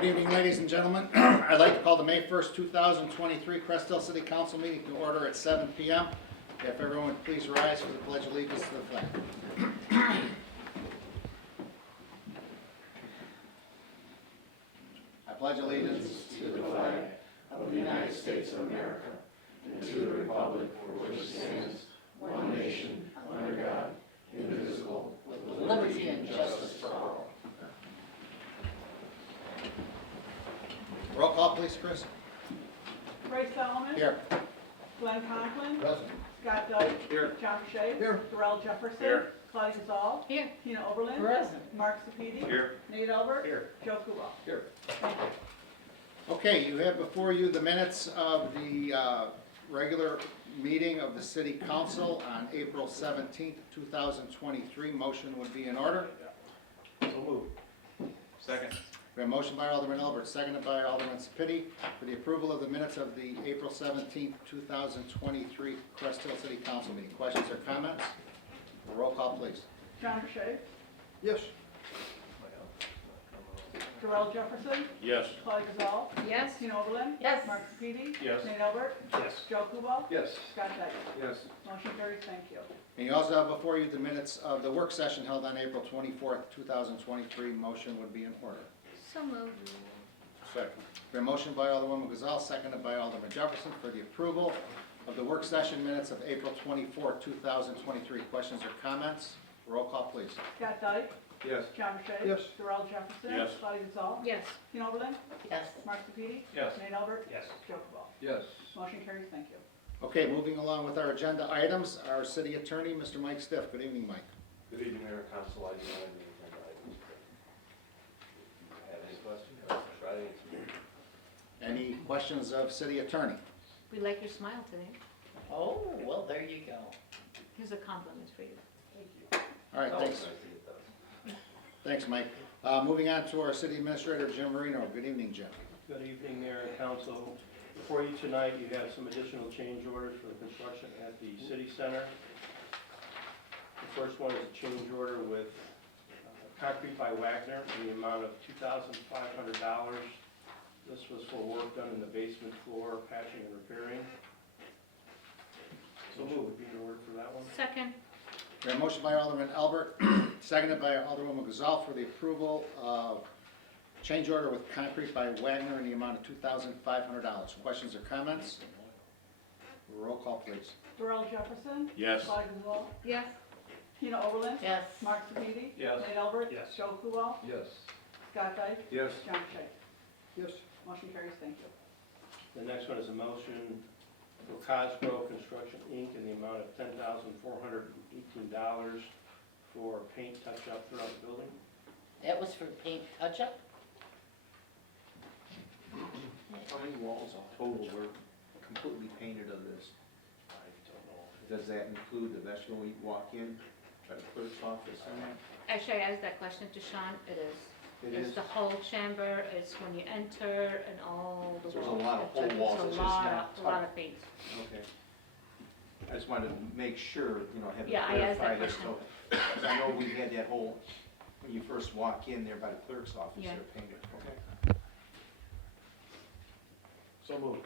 Good evening, ladies and gentlemen. I'd like to call the May 1st, 2023 Crest City Council meeting to order at 7 p.m. If everyone would please rise for the Pledge of Allegiance to the flag. I pledge allegiance to the flag of the United States of America and to the republic for which it stands, one nation, under God, indivisible, with liberty and justice for all. Roll call, please, Chris. Ray Solomon. Here. Glenn Conklin. Present. Scott Dyke. Here. John Shea. Here. Darrell Jefferson. Here. Claudia Gazal. Here. Tina Oberlin. Present. Mark Sepiti. Here. Nate Albert. Here. Joe Kubal. Here. Thank you. Okay, you have before you the minutes of the regular meeting of the City Council on April 17th, 2023. Motion would be in order. So moved. Second. We have a motion by Alderman Albert, seconded by Alderman Sepiti, for the approval of the minutes of the April 17th, 2023 Crest Hill City Council meeting. Questions or comments? Roll call, please. John Shea. Yes. Darrell Jefferson. Yes. Claudia Gazal. Yes. Tina Oberlin. Yes. Mark Sepiti. Yes. Nate Albert. Yes. Joe Kubal. Yes. Scott Dyke. Yes. Motion carries. Thank you. And you also have before you the minutes of the work session held on April 24th, 2023. Motion would be in order. So moved. Second. We have a motion by Alderwoman Gazal, seconded by Alderman Jefferson for the approval of the work session minutes of April 24th, 2023. Questions or comments? Roll call, please. Scott Dyke. Yes. John Shea. Yes. Darrell Jefferson. Yes. Claudia Gazal. Yes. Tina Oberlin. Yes. Mark Sepiti. Yes. Nate Albert. Yes. Joe Kubal. Yes. Motion carries. Thank you. Okay, moving along with our agenda items, our city attorney, Mr. Mike Stiff. Good evening, Mike. Good evening, Mayor and Council. I do not have any agenda items. Have any questions? Try to answer. Any questions of city attorney? We like your smile today. Oh, well, there you go. Here's a compliment for you. Thank you. All right, It's always thanks. nice to get those. Thanks, Mike. Moving on to our city administrator, Jim Marino. Good evening, Jim. Good evening, Mayor and Council. Before you tonight, you have some additional change orders for the construction at the City Center. The first one is a change order with Concrete by Wagner in the amount of $2,500. This was for work done in the basement floor, patching and repairing. So would be in order for that one. Second. We have a motion by Alderman Albert, seconded by Alderwoman Gazal for the approval of change order with Concrete by Wagner in the amount of $2,500. Questions or comments? Roll call, please. Darrell Jefferson. Yes. Claudia Gazal. Yes. Tina Oberlin. Yes. Mark Sepiti. Yes. Nate Albert. Yes. Joe Kubal. Yes. Scott Dyke. Yes. John Shea. Yes. Motion carries. Thank you. The next one is a motion for Cosgrove Construction, Inc. in the amount of $10,418 for paint touch-up throughout the building. That was for paint touch-up? How many walls total were completely painted of this? I don't know. Does that include the vestibule when you walk in, by the clerk's office and that? Actually, I asked that question to Sean. It is. It It's is? the whole chamber, it's when you enter and all the So there's a walls. lot of It's whole walls, a it's just lot not of- a lot touch- of paint. Okay. I just wanted to make sure, you know, have it Yeah, I asked that clarified as to, because I know we had that whole, when you first walk in there by the clerk's office, Yeah. they're painted, okay? So moved.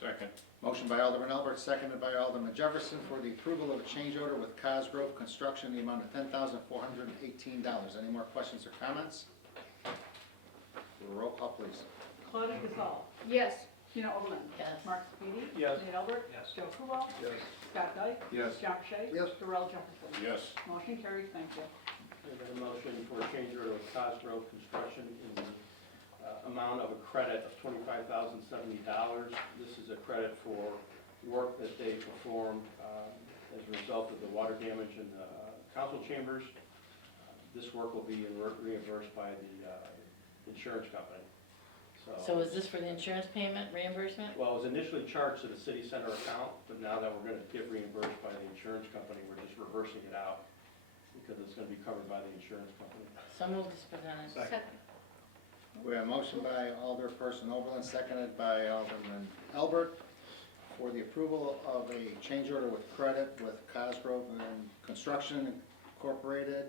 Second. Motion by Alderman Albert, seconded by Alderman Jefferson for the approval of a change order with Cosgrove Construction in the amount of $10,418. Any more questions or comments? Roll call, please. Claudia Gazal. Yes. Tina Oberlin. Yes. Mark Sepiti. Yes. Nate Albert. Yes. Joe Kubal. Yes. Scott Dyke. Yes. John Shea. Yes. Darrell Jefferson. Yes. Motion carries. Thank you. We've got a motion for a change order with Cosgrove Construction in the amount of a credit of $25,070. This is a credit for work that they performed as a result of the water damage in the council chambers. This work will be reimbursed by the insurance company. So is this for the insurance payment reimbursement? Well, it was initially charged to the city center account, but now that we're gonna get reimbursed by the insurance company, we're just reversing it out because it's gonna be covered by the insurance company. So moved as presented. Second. We have a motion by Alderperson Oberlin, seconded by Alderman Albert for the approval of a change order with credit with Cosgrove and Construction Incorporated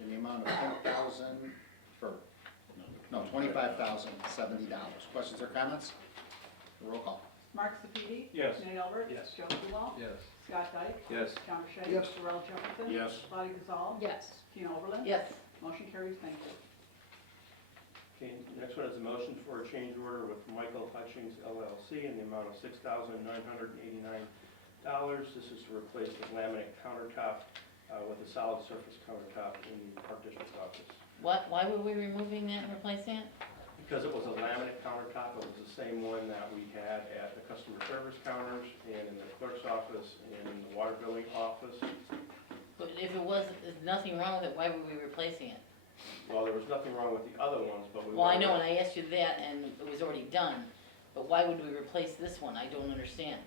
in the amount of $10,000 for, no, $25,070. Questions or comments? Roll call. Mark Sepiti. Yes. Nate Albert. Yes. Joe Kubal. Yes. Scott Dyke. Yes. John Burchett. Yes. Darrell Jefferson. Yes. Claudia Gazal. Yes. Tina Oberlin. Yes. Motion carries, thank you. Okay, next one is a motion for a change order with Michael Hutchings LLC in the amount of $6,989. This is to replace the laminate countertop with a solid surface countertop in the Park District office. Why were we removing that and replacing it? Because it was a laminate countertop, it was the same one that we had at the customer service counters and in the clerk's office and in the water billing office. But if it was, there's nothing wrong with it, why were we replacing it? Well, there was nothing wrong with the other ones, but we. Well, I know, and I asked you that, and it was already done, but why would we replace this one? I don't understand.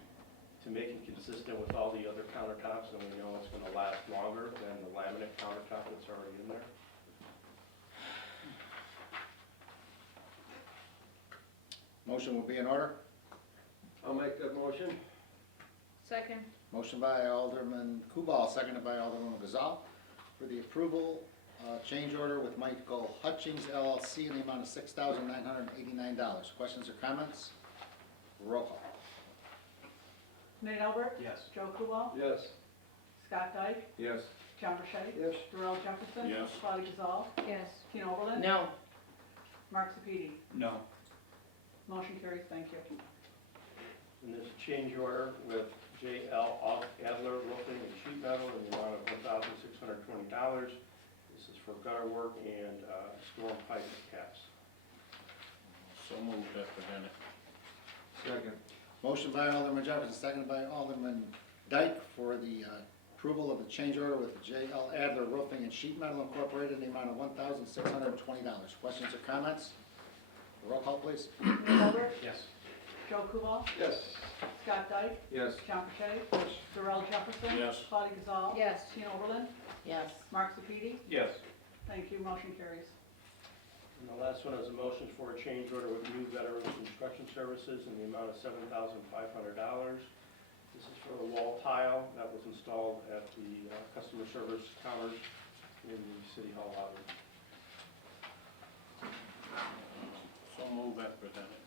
To make it consistent with all the other countertops, and we know it's gonna last longer than the laminate countertop that's already in there. Motion will be in order. I'll make that motion. Second. Motion by Alderman Kubal, seconded by Alderman Gazal, for the approval, change order with Michael Hutchings LLC in the amount of $6,989. Questions or comments? Roll call. Nate Albert. Yes. Joe Kubal. Yes. Scott Dyke. Yes. John Burchett. Yes. Darrell Jefferson. Yes. Claudia Gazal. Yes. Tina Oberlin. No. Mark Sepiti. No. Motion carries, thank you. And there's a change order with J.L. Adler Roofing and Sheet Metal in the amount of $1,620. This is for gutter work and storm pipe caps. So moved as presented. Second. Motion by Alderman Jefferson, seconded by Alderman Dyke for the approval of the change order with J.L. Adler Roofing and Sheet Metal Incorporated in the amount of $1,620. Questions or comments? Roll call, please. Nate Albert. Yes. Joe Kubal. Yes. Scott Dyke. Yes. John Burchett. Darrell Jefferson. Yes. Claudia Gazal. Yes. Tina Oberlin. Yes. Mark Sepiti. Yes. Thank you, motion carries. And the last one is a motion for a change order with New Veterans Construction Services in the amount of $7,500. This is for a wall tile that was installed at the customer service counters in the City Hall lobby. So moved as presented.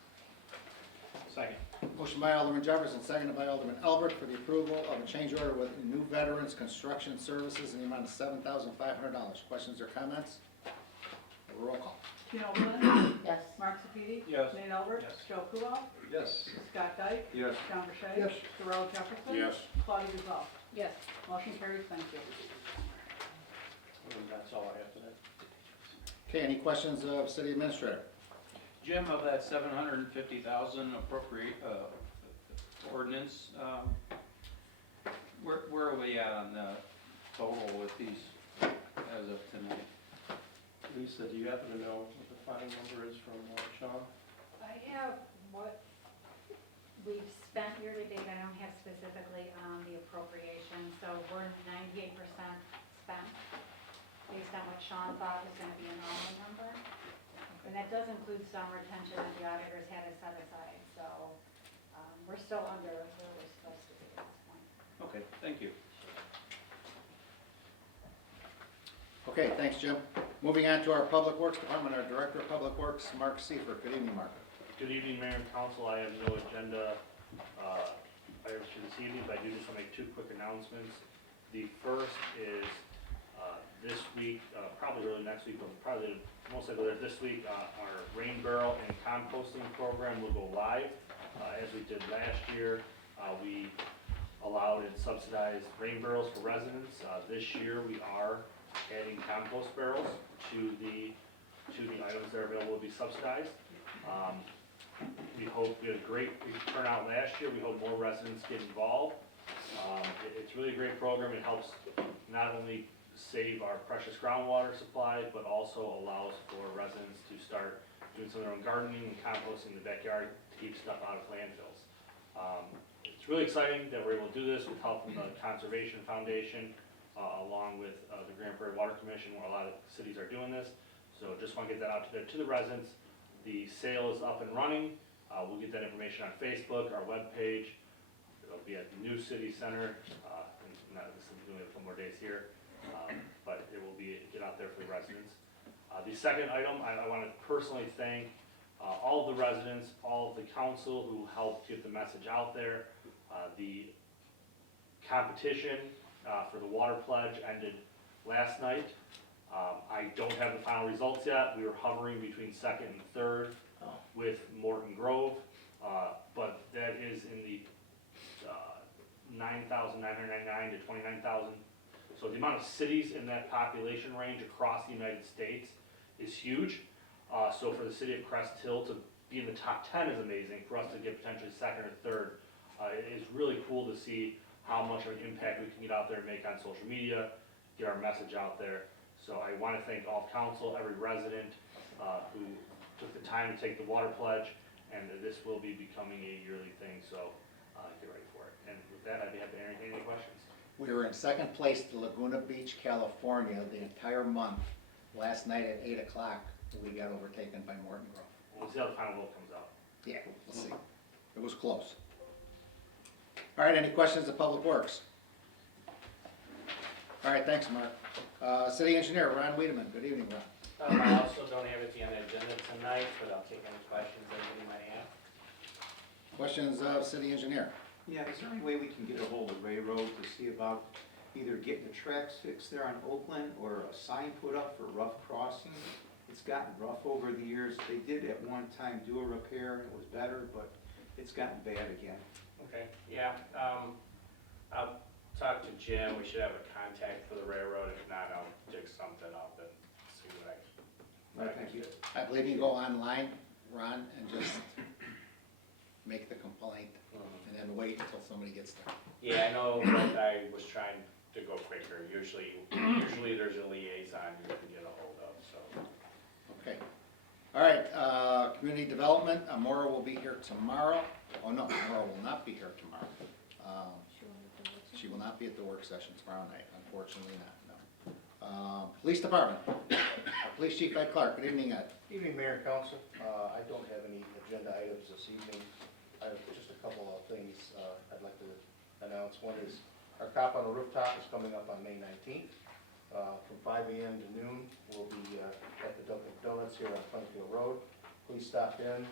Second. Motion by Alderman Jefferson, seconded by Alderman Albert for the approval of a change order with New Veterans Construction Services in the amount of $7,500. Questions or comments? Roll call. Tina Oberlin. Yes. Mark Sepiti. Yes. Nate Albert. Yes. Joe Kubal. Yes. Scott Dyke. Yes. John Burchett. Yes. Darrell Jefferson. Yes. Claudia Gazal. Yes. Motion carries, thank you. And that's all I have today. Okay, any questions of City Administrator? Jim, of that $750,000 appropriate ordinance, where are we at on the total with these as of tonight? Lisa, do you happen to know what the final number is from Sean? I have what we've spent year to date, I don't have specifically on the appropriation, so we're 98% spent, based on what Sean thought was gonna be a normal number. And that does include some retention that the auditors had to set aside, so, we're still under where we're supposed to be at this point. Okay, thank you. Okay, thanks, Jim. Moving on to our Public Works Department, our Director of Public Works, Mark Seifert. Good evening, Mark. Good evening, Mayor and Council. I have no agenda items for this evening, but I do just want to make two quick announcements. The first is this week, probably early next week, but probably most likely this week, our rain barrel and composting program will go live. As we did last year, we allowed and subsidized rain barrels for residents. This year, we are adding compost barrels to the items that are available to be subsidized. We hope we had a great turnout last year. We hope more residents get involved. It's really a great program. It helps not only save our precious groundwater supply, but also allows for residents to start doing some of their own gardening and composting in the backyard to keep stuff out of landfills. It's really exciting that we're able to do this with help from the Conservation Foundation, along with the Grand Prairie Water Commission, where a lot of cities are doing this. So just want to get that out to the residents. The sale is up and running. We'll get that information on Facebook, our webpage. It'll be at the New City Center. This is only a couple more days here, but it will be get out there for the residents. The second item, I want to personally thank all of the residents, all of the council who helped get the message out there. The competition for the water pledge ended last night. I don't have the final results yet. We were hovering between second and third with Morton Grove, but that is in the 9,999 to 29,000. So the amount of cities in that population range across the United States is huge. So for the city of Crest Hill to be in the top 10 is amazing. For us to get potentially second or third, it is really cool to see how much of an impact we can get out there and make on social media, get our message out there. So I want to thank all of council, every resident who took the time to take the water pledge, and this will be becoming a yearly thing, so get ready for it. And with that, I'd be happy to entertain any questions. We were in second place to Laguna Beach, California, the entire month. Last night at 8 o'clock, we got overtaken by Morton Grove. We'll see how the final vote comes out. Yeah, we'll see. It was close. All right, any questions of Public Works? All right, thanks, Mark. City Engineer, Ron Wiedemann. Good evening, Ron. I also don't have it on the agenda tonight, but I'll take any questions anybody might have. Questions of City Engineer? Yeah, is there any way we can get a hold of Railroad to see about either getting the tracks fixed there on Oakland or a sign put up for rough crossing? It's gotten rough over the years. They did at one time do a repair, and it was better, but it's gotten bad again. Okay, yeah, I'll talk to Jim, we should have a contact for the railroad, if not, I'll dig something up and see what I can Thank you. do. I believe you go online, Ron, and just make the complaint and then wait until somebody gets there. Yeah, I know, but I was trying to go quicker, usually there's a liaison you can get a hold of, so. Okay. All right, community development, Maura will be here tomorrow. Oh, no, Maura will not be here tomorrow. She will not be at the work session tomorrow night, unfortunately not, no. Police Department, Police Chief Ed Clark, good evening, Ed. Evening, Mayor and Council. I don't have any agenda items this evening. I have just a couple of things I'd like to announce. One is our Cop on the Rooftop is coming up on May 19th. From 5 a.m. to noon, we'll be at the Dunkin' Donuts here on Plainfield Road. Please stop in.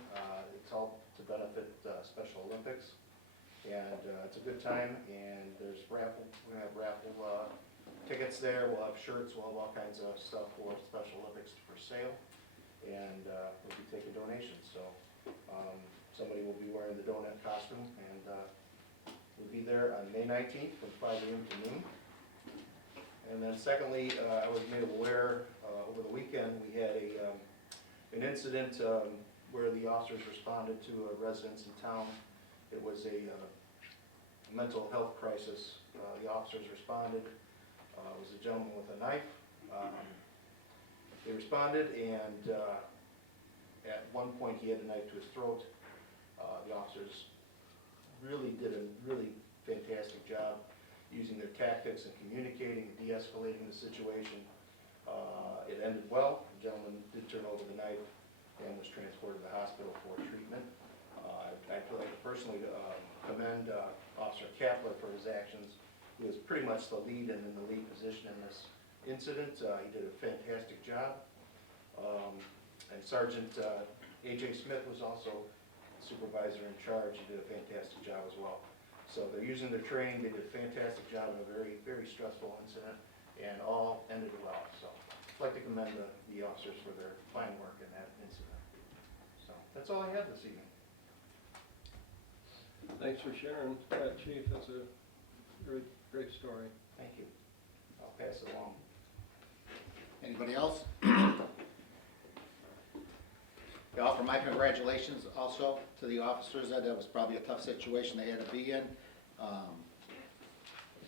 It's all to benefit Special Olympics. And it's a good time, and there's we're gonna have raffle tickets there. We'll have shirts, we'll have all kinds of stuff for Special Olympics for sale. And we'll be taking donations, so somebody will be wearing the donut costume, and we'll be there on May 19th from 5 a.m. to noon. And then secondly, I was made aware over the weekend, we had an incident where the officers responded to residents in town. It was a mental health crisis. The officers responded. It was a gentleman with a knife. They responded, and at one point he had a knife to his throat. The officers really did a really fantastic job using their tactics and communicating, de-escalating the situation. It ended well. The gentleman did turn over the knife and was transported to the hospital for treatment. I'd like to personally commend Officer Kapler for his actions. He was pretty much the lead and in the lead position in this incident. He did a fantastic job. And Sergeant A.J. Smith was also supervisor in charge. He did a fantastic job as well. So they're using their training. They did a fantastic job in a very, very stressful incident, and all ended well. So I'd like to commend the officers for their fine work in that incident. So that's all I have this evening. Thanks for sharing, Chief. That's a very great story. Thank you. I'll pass it along. Anybody else? I offer my congratulations also to the officers. That was probably a tough situation they had to be in.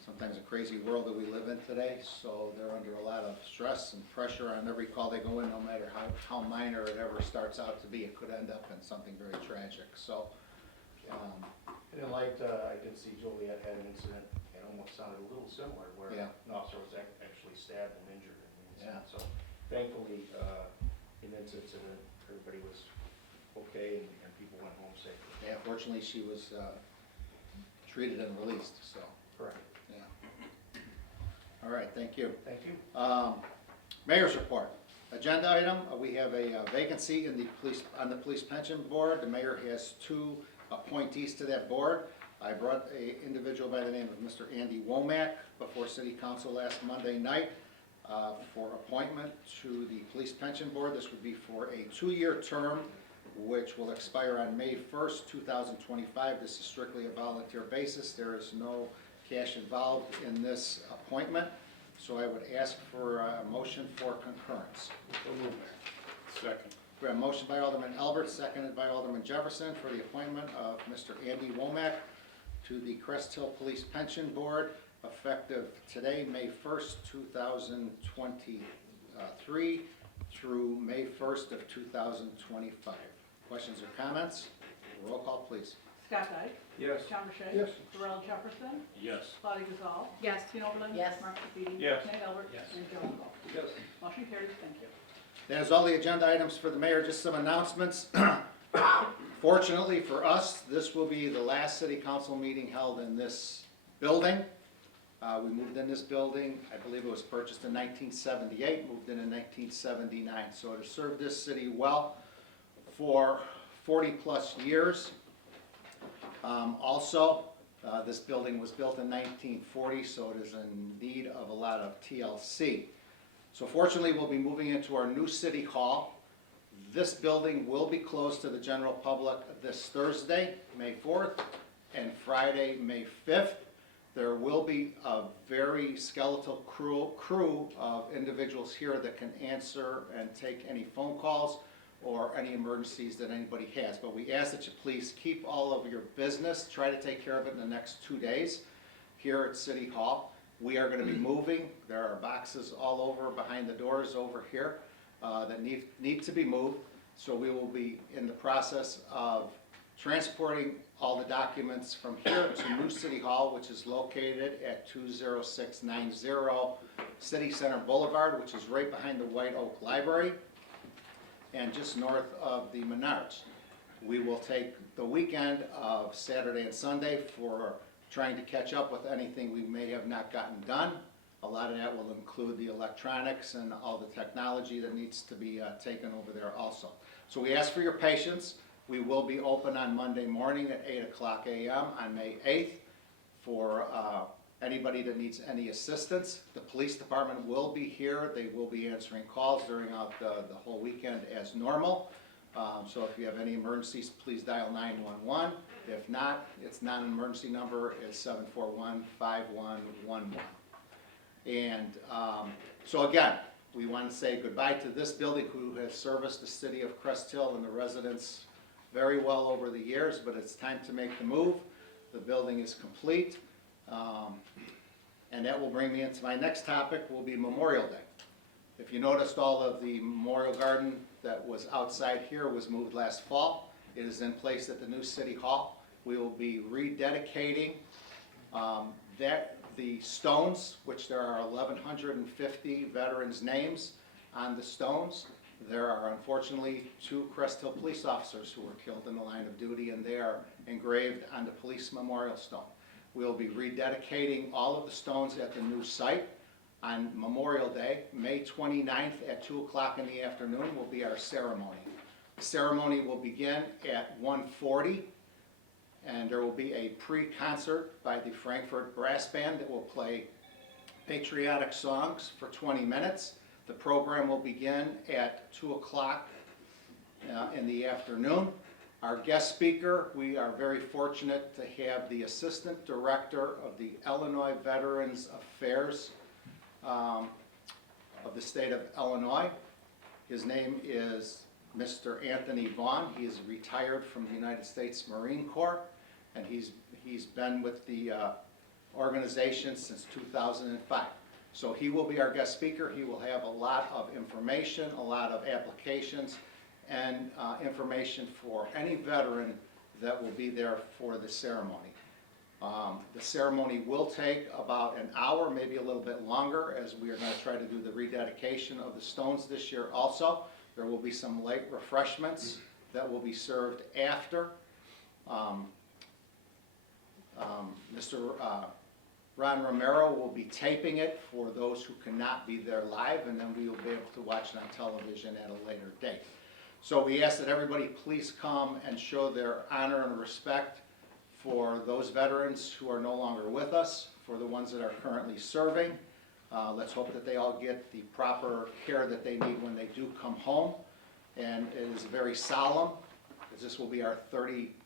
Sometimes a crazy world that we live in today, so they're under a lot of stress and pressure on every call they go in, no matter how minor it ever starts out to be. It could end up in something very tragic. So. And in light, I did see Joliet had an incident, and almost sounded a little similar, where an officer was actually stabbed and injured in the incident. So thankfully, in this incident, everybody was okay, and people went home safely. Yeah, fortunately, she was treated and released, so. Correct. Yeah. All right, thank you. Thank you. Mayor's report. Agenda item, we have a vacancy in the on the police pension board. The mayor has 2 appointees to that board. I brought a individual by the name of Mr. Andy Womack before city council last Monday night for appointment to the police pension board. This would be for a 2-year term, which will expire on May 1st, 2025. This is strictly a volunteer basis. There is no cash involved in this appointment. So I would ask for a motion for concurrence. Second. We have a motion by Alderman Albert, seconded by Alderman Jefferson for the appointment of Mr. Andy Womack to the Crest Hill Police Pension Board, effective today, May 1st, 2023, through May 1st of 2025. Questions or comments? Roll call, please. Scott Dyke. Yes. John Burchett. Yes. Darrell Jefferson. Yes. Claudia Gazal. Yes. Tina Oberlin. Yes. Mark Sepiti. Yes. Nate Albert. Yes. And Joe Kubal. Yes. Motion carries. Thank you. That is all the agenda items for the mayor. Just some announcements. Fortunately for us, this will be the last city council meeting held in this building. We moved in this building, I believe it was purchased in 1978, moved in 1979. So it has served this city well for 40-plus years. Also, this building was built in 1940, so it is in need of a lot of TLC. So fortunately, we'll be moving into our new city hall. This building will be closed to the general public this Thursday, May 4th, and Friday, May 5th. There will be a very skeletal crew of individuals here that can answer and take any phone calls or any emergencies that anybody has. But we ask that you please keep all of your business, try to take care of it in the next 2 days here at City Hall. We are going to be moving. There are boxes all over behind the doors over here that need to be moved. So we will be in the process of transporting all the documents from here to New City Hall, which is located at 20690 City Center Boulevard, which is right behind the White Oak Library and just north of the Menards. We will take the weekend of Saturday and Sunday for trying to catch up with anything we may have not gotten done. A lot of that will include the electronics and all the technology that needs to be taken over there also. So we ask for your patience. We will be open on Monday morning at 8:00 a.m. on May 8th for anybody that needs any assistance. The police department will be here. They will be answering calls during the whole weekend as normal. So if you have any emergencies, please dial 911. If not, its non-emergency number is 741-5111. And so again, we want to say goodbye to this building who has serviced the city of Crest Hill and the residents very well over the years, but it's time to make the move. The building is complete. And that will bring me into my next topic, will be Memorial Day. If you noticed, all of the memorial garden that was outside here was moved last fall. It is in place at the new City Hall. We will be rededicating the stones, which there are 1,150 veterans' names on the stones. There are unfortunately 2 Crest Hill police officers who were killed in the line of duty, and they are engraved on the police memorial stone. We'll be rededicating all of the stones at the new site on Memorial Day. May 29th at 2:00 in the afternoon will be our ceremony. The ceremony will begin at 1:40, and there will be a pre-concert by the Frankfurt Brass Band that will play patriotic songs for 20 minutes. The program will begin at 2:00 in the afternoon. Our guest speaker, we are very fortunate to have the Assistant Director of the Illinois Veterans Affairs of the state of Illinois. His name is Mr. Anthony Vaughn. He is retired from the United States Marine Corps, and he's been with the organization since 2005. So he will be our guest speaker. He will have a lot of information, a lot of applications, and information for any veteran that will be there for the ceremony. The ceremony will take about an hour, maybe a little bit longer, as we are going to try to do the rededication of the stones this year also. There will be some light refreshments that will be served after. Mr. Ron Romero will be taping it for those who cannot be there live, and then we will be able to watch it on television at a later date. So we ask that everybody please come and show their honor and respect for those veterans who are no longer with us, for the ones that are currently serving. Let's hope that they all get the proper care that they need when they do come home. And it is very solemn, because this will be our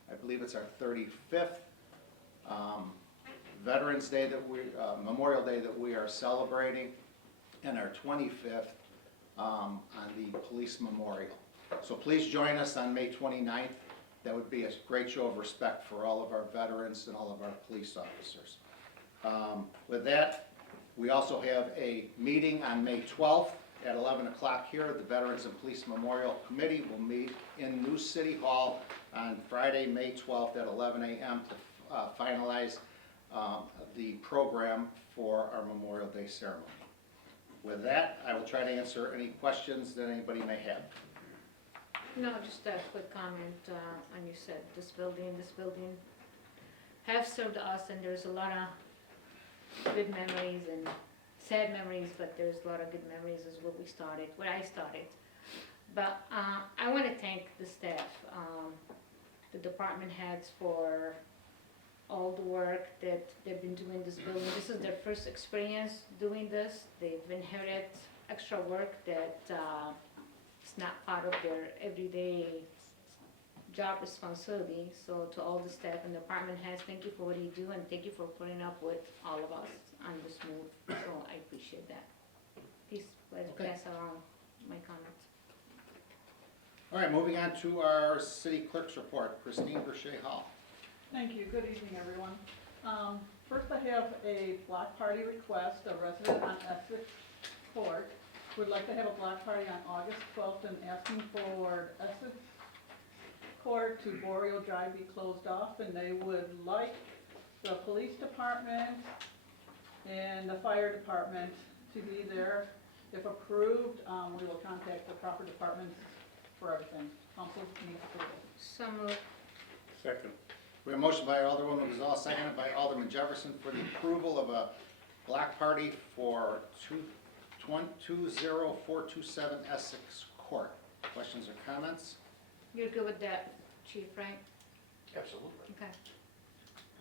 I believe it's our 35th Veterans Day Memorial Day that we are celebrating, and our 25th on the police memorial. So please join us on May 29th. That would be a great show of respect for all of our veterans and all of our police officers. With that, we also have a meeting on May 12th at 11 o'clock here. The Veterans and Police Memorial Committee will meet in New City Hall on Friday, May 12th at 11 a.m. to finalize the program for our Memorial Day ceremony. With that, I will try to answer any questions that anybody may have. No, just a quick comment, and you said this building have served us, and there's a lot of good memories and sad memories, but there's a lot of good memories as what I started. But I want to thank the staff, the department heads for all the work that they've been doing this building. This is their first experience doing this. They've inherited extra work that it's not part of their everyday job responsibility. So to all the staff and department heads, thank you for what you do, and thank you for putting up with all of us on this move. So I appreciate that. Please, let's Okay. pass around my comments. All right, moving on to our city clerk's report. Christine Verche Hall. Thank you. Good evening, everyone. First, I have a block party request. A resident on Essex Court would like to have a block party on August 12th and asking for Essex Court to Boreal Drive be closed off, and they would like the police department and the fire department to be there. If approved, we will contact the proper departments for everything. Council needs approval. So moved. Second. We have a motion by Alderwoman Gazal, seconded by Alderman Jefferson for the approval of a block party for 20427 Essex Court. Questions or comments? You're good with that, Chief, right? Absolutely. Okay.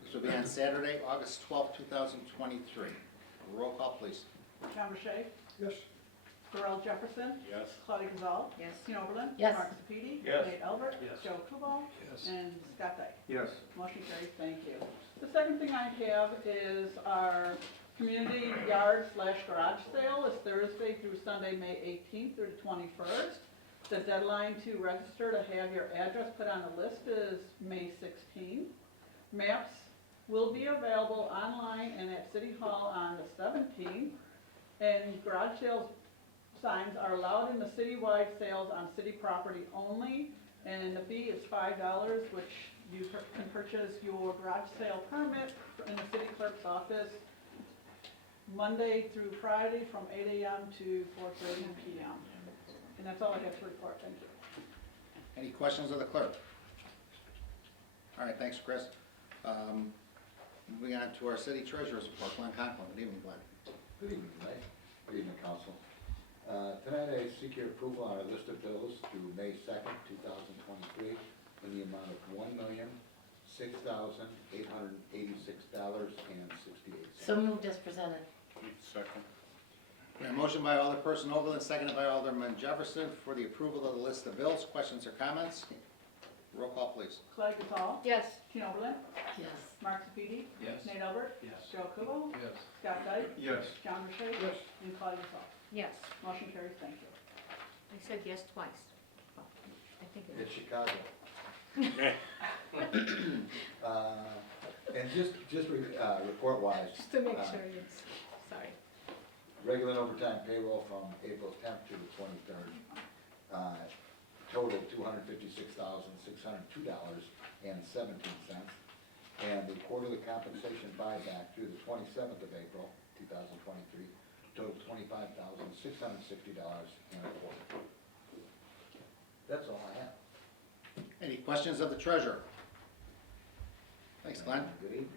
This will be on Saturday, August 12th, 2023. Roll call, please. John Burchett? Yes. Darrell Jefferson? Yes. Claudia Gazal? Yes. Tina Oberlin? Yes. Mark Sepiti? Yes. Nate Albert? Yes. Joe Kubal? Yes. And Scott Dyke. Yes. Motion carries, thank you. The second thing I have is our community yard / garage sale is Thursday through Sunday, May 18th through the 21st. The deadline to register to have your address put on the list is May 16th. Maps will be available online and at City Hall on the 17th. And garage sales signs are allowed in the citywide sales on city property only. And the fee is $5, which you can purchase your garage sale permit in the city clerk's office Monday through Friday from 8 a.m. to 4:30 p.m. And that's all I have to report, thank you. Any questions of the clerk? All right, thanks, Chris. Moving on to our city treasurer's report, Glenn Conklin. Good evening, Glenn. Good evening, Mike. Good evening, Council. Tonight I seek your approval on a list of bills through May 2nd, 2023 in the amount of $1,006,886.68. So moved as presented. Second. We have a motion by Alderperson Oberlin, seconded by Alderman Jefferson for the approval of the list of bills. Questions or comments? Roll call, please. Claudia Gazal? Yes. Tina Oberlin? Yes. Mark Sepiti? Yes. Nate Albert? Yes. Joe Kubal? Yes. Scott Dyke? Yes. John Burchett? Yes. And Claudia Gazal. Yes. Motion carries, thank you. I said yes twice. I think it It's Chicago. And just report-wise. just to make sure, yes. Sorry. Regular overtime payroll from April 10th to the 23rd. Total $256,602.17. And the quarterly compensation buyback through the 27th of April, 2023, total $25,660.25. That's all I have. Any questions of the treasurer? Thanks, Glenn. Good evening.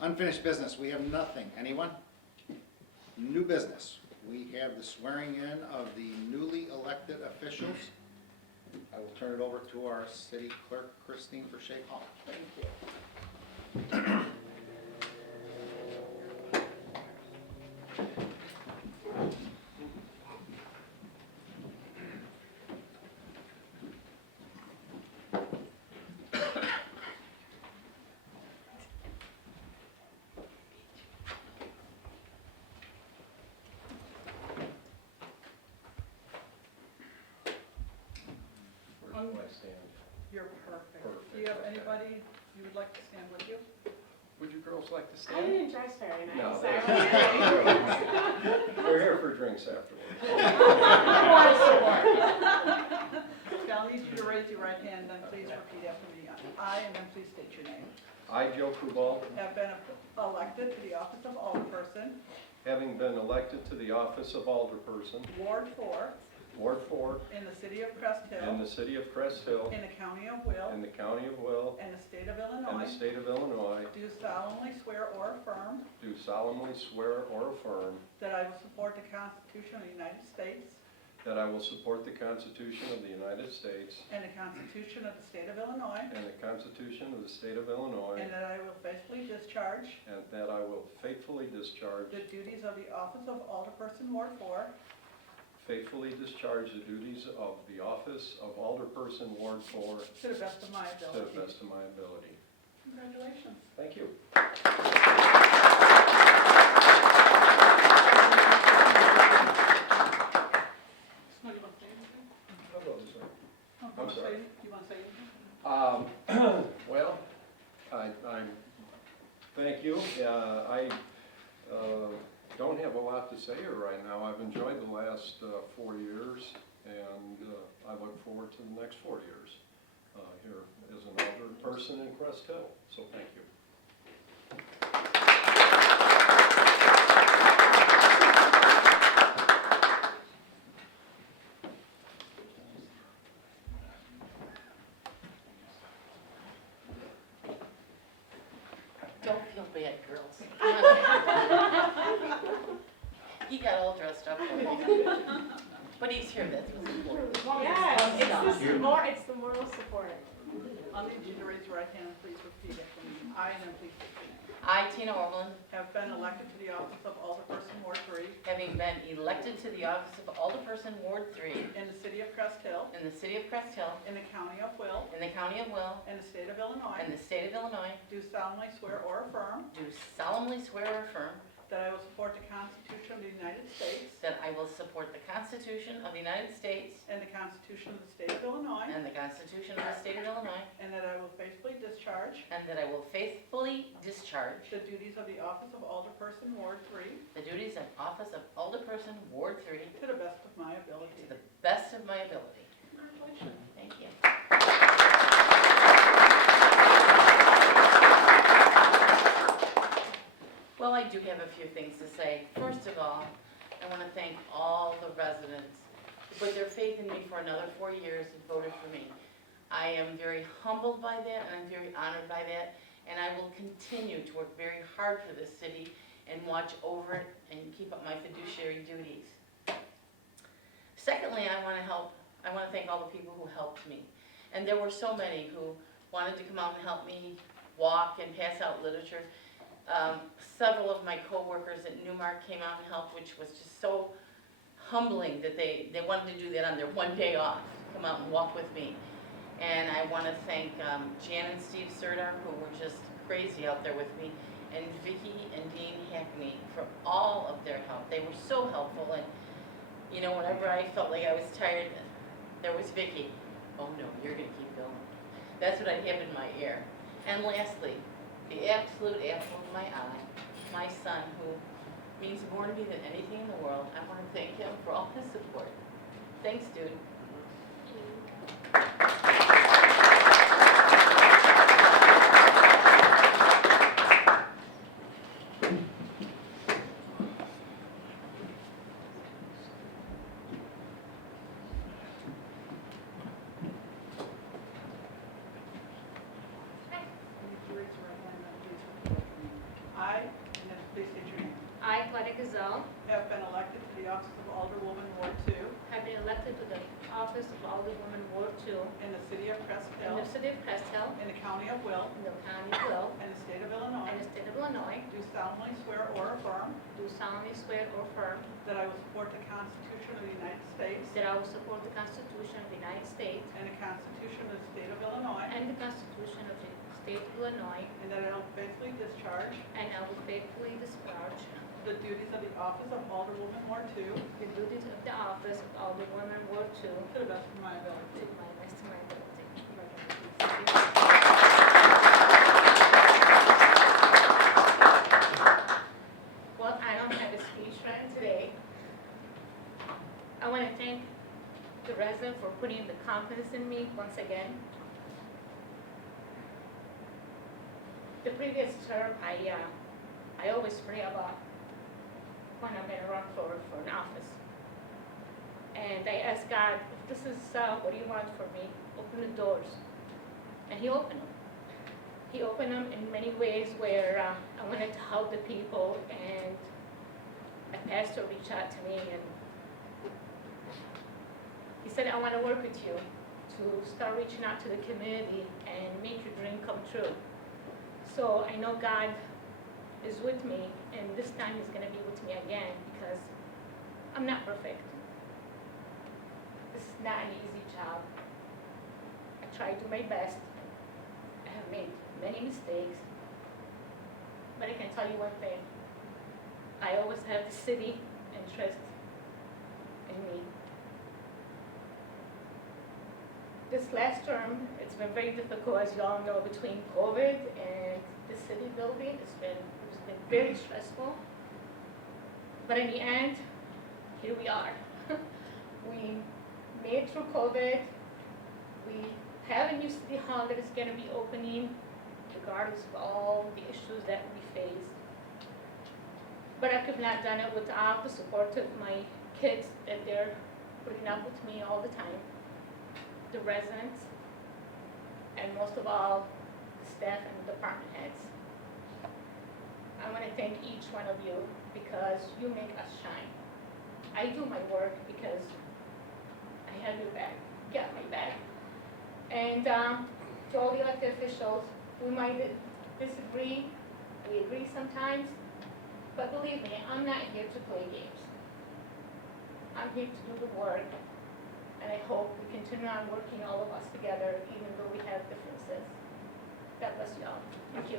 Unfinished business, we have nothing. Anyone? New business, we have the swearing in of the newly elected officials. I will turn it over to our city clerk, Christine Vershey Hall. Thank you. Where do I stand? You're perfect. Do you have anybody you would like to stand with you? Would you girls like to I stand? didn't dress very nice. No, so they- I wasn't We're here for drinks afterwards. I'll need you to raise your right hand, then please repeat after me. I, and then please state your name. I, Joe Kubal, Have been elected to the office of Alderperson, having been elected to the office of Alderperson, Ward 4, Ward 4, in the city of Crest in Hill, the city of Crest Hill, in the county of Will, in the county of Will, and the state of and Illinois, the state of Illinois, do solemnly swear or affirm do solemnly swear or affirm that I will support the Constitution of the United States that I will support the Constitution of the United States and the Constitution of the state of Illinois, and the Constitution of the state of Illinois, and that I will faithfully discharge and that I will faithfully discharge the duties of the office of Alderperson, Ward 4, faithfully discharge the duties of the office of Alderperson, Ward 4, to the best of my to ability. the best of my ability. Congratulations. Thank you. Somebody want to say anything? I'm sorry. You want to say anything? Well, I thank you. I don't have a lot to say here right now. I've enjoyed the last 4 years, and I look forward to the next 4 years here as an elder person in Crest Hill. So thank you. Don't feel bad, girls. He got all dressed up for me. But he's here, that's what's important. Yes, it's the moral support. I'll need you to raise your right hand and please repeat after me. I, and then please state your name. I, Tina Orland, Have been elected to the office of Alderperson, Ward 3, having been elected to the office of Alderperson, Ward 3, in the city of Crest Hill, in the city of Crest Hill, in the county of Will, in the county of Will, and the state of Illinois, and the state of Illinois, do solemnly swear or affirm do solemnly swear or affirm that I will support the Constitution of the United States that I will support the Constitution of the United States and the Constitution of the state of Illinois, and the Constitution of the state of Illinois, and that I will faithfully discharge and that I will faithfully discharge the duties of the office of Alderperson, Ward 3, the duties of office of Alderperson, Ward 3, to the best of my ability. to the best of my ability. Congratulations. Thank you. Well, I do have a few things to say. First of all, I want to thank all the residents who put their faith in me for another 4 years and voted for me. I am very humbled by that, and I'm very honored by that, and I will continue to work very hard for this city and watch over it and keep up my fiduciary duties. Secondly, I want to thank all the people who helped me. And there were so many who wanted to come out and help me walk and pass out literature. Several of my coworkers at Newmark came out and helped, which was just so humbling that they wanted to do that on their one day off, come out and walk with me. And I want to thank Jan and Steve Serdar, who were just crazy out there with me, and Vicki and Dean Hackney for all of their help. They were so helpful, and you know, whenever I felt like I was tired, there was Vicki. Oh no, you're gonna keep going. That's what I have in my ear. And lastly, the absolute apple of my eye, my son, who means more to me than anything in the world. I want to thank him for all his support. Thanks, dude. Would you raise your right hand and please repeat after me? 2 in the city of Crest in Hill, the city of Crest Hill, in the county of Will, in the county of Will, and the state of and Illinois, the state of Illinois, do solemnly swear or affirm do solemnly swear or affirm that I will support the Constitution of the United States that I will support the Constitution of the United States and the Constitution of the state of Illinois, and the Constitution of the state of Illinois, and that I will faithfully discharge and I will faithfully discharge the duties of the office of Alderwoman Ward 2 to the duties of the office of Alderwoman Ward 2 the best of my ability. to my best of my ability. Well, I don't have a speech written today. I want to thank the resident for putting the confidence in me once again. The previous term, I always pray about when I'm gonna run for an office. And I asked God, if this is what you want for me, open the doors. And He opened them. He opened them in many ways where I wanted to help the people, and a pastor reached out to me and he said, I want to work with you to start reaching out to the community and make your dream come true. So I know God is with me, and this time He's going to be with me again because I'm not perfect. This is not an easy job. I try to do my best. I have made many mistakes, but I can tell you one thing. I always have the city interest in me. This last term, it's been very difficult, as you all know, between COVID and the city building. It's been very stressful. But in the end, here we are. We made it through COVID. We have a new city hall that is going to be opening, regardless of all the issues that we face. But I could not have done it without the support of my kids that they're putting up with me all the time, the residents, and most of all, the staff and department heads. I want to thank each one of you because you make us shine. I do my work because I have your back, got my back. And to all the elected officials, we might disagree, we agree sometimes, but believe me, I'm not here to play games. I'm here to do the work, and I hope we continue on working, all of us together, even though we have differences. God bless you all. Thank you.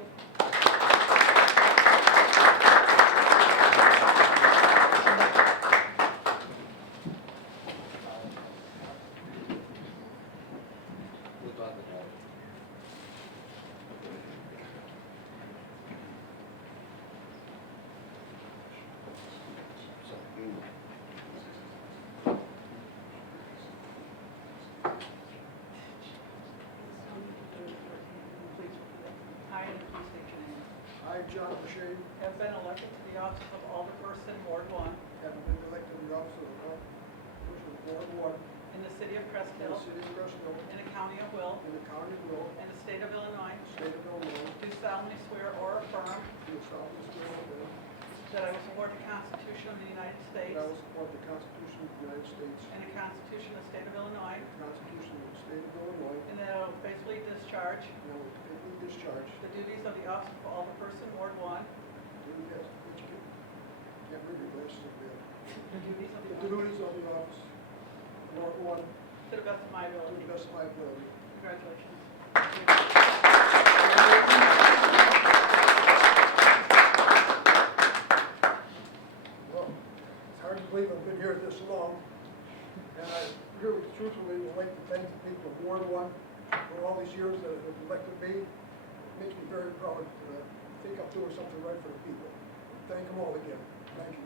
Who's on the board? I, and please state your name, I, John Boucher, have been elected to the office of Alderperson, Ward 1, have been elected to the office of Ward 1 in the city of Crest in Hill, the city of Crest Hill, in the county of Will, in the county of Will, and the state of Illinois, state of Illinois, do solemnly swear or affirm do solemnly swear or affirm that I will support the Constitution of the United States that I will support the Constitution of the United States and the Constitution of the state of Illinois, and the Constitution of the state of Illinois, and that I will faithfully discharge and I will faithfully discharge the duties of the office of Alderperson, Ward 1, can't read your glasses up there. the duties of The the office duties of the office of Ward 1 to the best of my to ability. the best of my ability. Congratulations. Well, it's hard to believe I've been here this long, and I really truthfully would like to thank the people of Ward 1 for all these years that have elected me. It makes me very proud to think I'm doing something right for the people. Thank them all again. Thank you.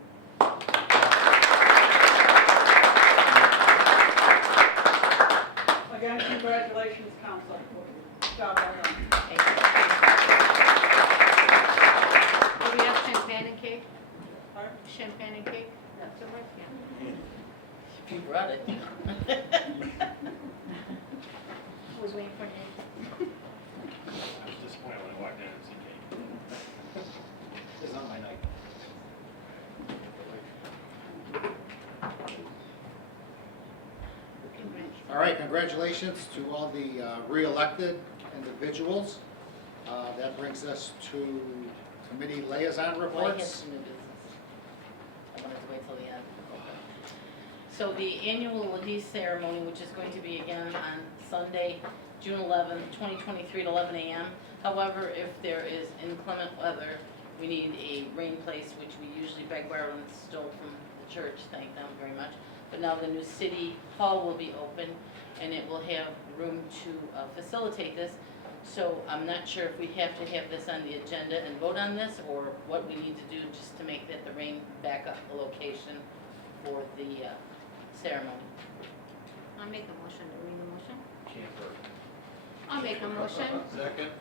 Again, congratulations, council. Job well done. Do we have champagne and cake? Pardon? Champagne and cake? Afterwards, yeah. You brought it. I was waiting for Nate. I was disappointed when I walked in and see Kate. It's not my night. All right, congratulations. Congratulations to all the re-elected individuals. That brings us to committee liaison Well, I have reports. some new business. I wanted to wait till the end. So the annual Ladis ceremony, which is going to be again on Sunday, June 11th, 2023 at 11 a.m. However, if there is inclement weather, we need a rain place, which we usually beg, borrow, and stole from the church, thank them very much. But now the new city hall will be open, and it will have room to facilitate this. So I'm not sure if we have to have this on the agenda and vote on this, or what we need to do just to make that the rain back up the location for the ceremony. I'll make a motion, do we need a motion? Camper. I'll make a motion. Second.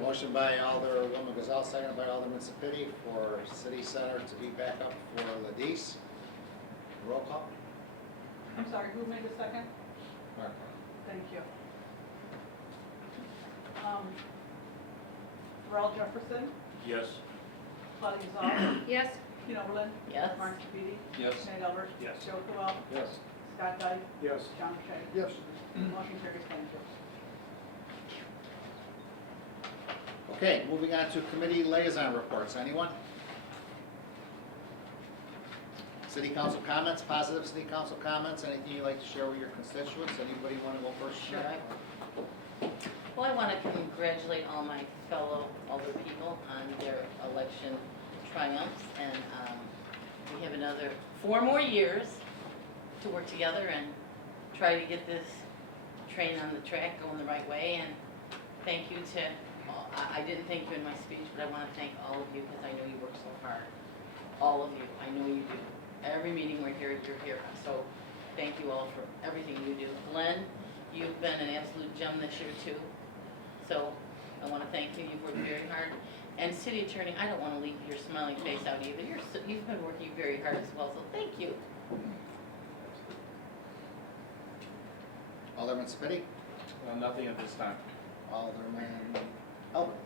Motion by Alderwoman Gazal, seconded by Alderman Sapiti for city center to be back up for Ladis. Roll call. I'm sorry, who made the second? Mark. Thank you. Darrell Jefferson, Yes. Claudia Gazal, Yes? Tina Oberlin, Yes? Mark Sepiti, Yes. Nate Albert, Yes. Joe Coolwell, Yes. Scott Dyke, Yes. John Shea. Yes. Motion carries, thank you. Okay, moving on to committee liaison reports. Anyone? City council comments, positive city council comments, anything you'd like to share with your constituents? Anybody want to go first? Sure. Well, I want to congratulate all my fellow older people on their election triumphs, and we have another 4 more years to work together and try to get this train on the track going the right way. And thank you to, I didn't thank you in my speech, but I want to thank all of you because I know you work so hard. All of you, I know you do. Every meeting we're here, you're here. So thank you all for everything you do. Glenn, you've been an absolute gem this year too. So I want to thank you. You've worked very hard. And City Attorney, I don't want to leave your smiling face out either. You've been working very hard as well, so thank you. Alderman Sapiti? Nothing at this time. Alderman Albert?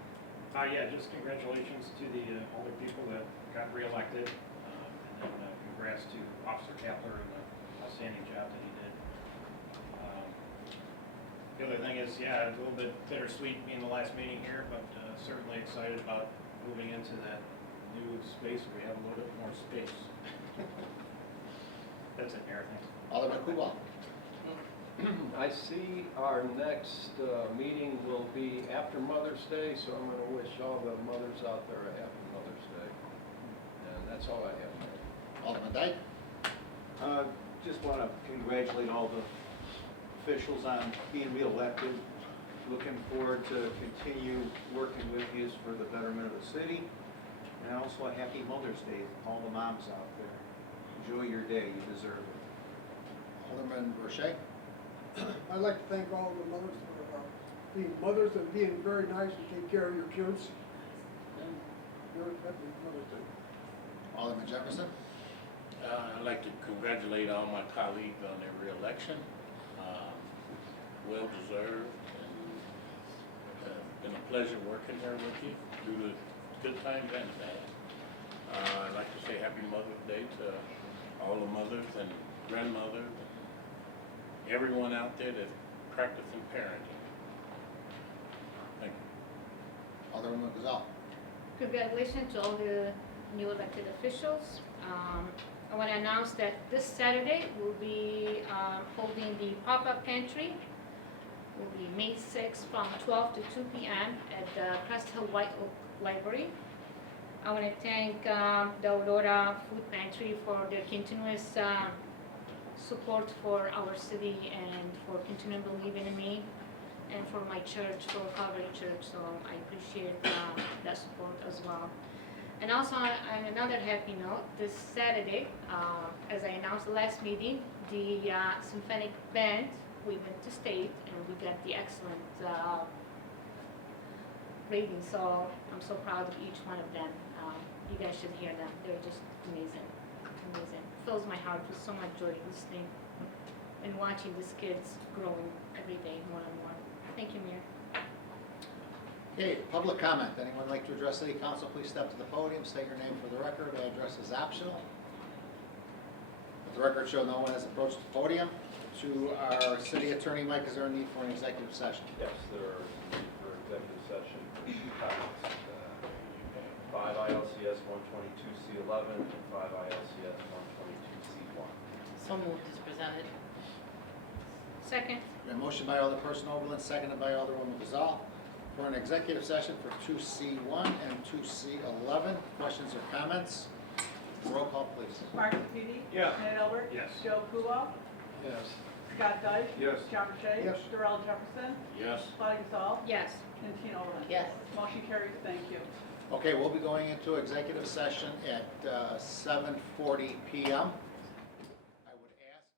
Yeah, just congratulations to the older people that got reelected. And then congrats to Officer Kapler and the outstanding job that he did. The other thing is, yeah, a little bit bittersweet being the last meeting here, but certainly excited about moving into that new space where we have a little bit more space. That's it, Mayor, thanks. Alderman Kubal? I see our next meeting will be after Mother's Day, so I'm going to wish all the mothers out there a happy Mother's Day. And that's all I have. Alderman Dyke? Just want to congratulate all the officials on being reelected. Looking forward to continue working with you for the betterment of the city. And also a happy Mother's Day, all the moms out there. Enjoy your day, you deserve it. Alderman Burchett? I'd like to thank all the mothers for being mothers and being very nice and take care of your kids. Happy Mother's Day. Alderman Jefferson? I'd like to congratulate all my colleagues on their reelection. Well deserved, and been a pleasure working there with you through the good times and the bad. I'd like to say happy Mother's Day to all the mothers and grandmothers, and everyone out there that's practicing parenting. Thank you. Alderman Gazal? Congratulations to all the new elected officials. I want to announce that this Saturday we'll be holding the pop-up pantry. It will be May 6th from 12 to 2 p.m. at the Crest White Oak Library. I want to thank the Aurora Food Pantry for their continuous support for our city and for continuing believing in me, and for my church, for Calvary Church. So I appreciate that support as well. And also, on another happy note, this Saturday, as I announced the last meeting, the symphonic band, we went to state and we got the excellent rating. So I'm so proud of each one of them. You guys should hear them. They're just amazing, amazing. Fills my heart with so much joy listening and watching these kids growing every day more and more. Thank you, Mayor. Okay, public comment. Anyone like to address city council, please step to the podium, state your name for the record. Address is optional. Let the record show no one has approached the podium. to our city attorney. Mike, is there a need for an executive session? Yes, there are need for executive session for two topics. 5 ILCS 122C11 and 5 ILCS 122C1. So moved as presented. Second. A motion by Alderperson Oberlin, seconded by Alderwoman Gazal, for an executive session for 2C1 and 2C11. Questions or comments? Roll call, please. Mark Sepiti. Yes. Nate Albert. Yes. Joe Kubal. Yes. Scott Dyke. Yes. John Burchett. Yes. Darrell Jefferson. Yes. Claudia Gazal. Yes. And Tina Oberlin. Yes. Motion carries, thank you. Okay, we'll be going into executive session at 7:40 PM.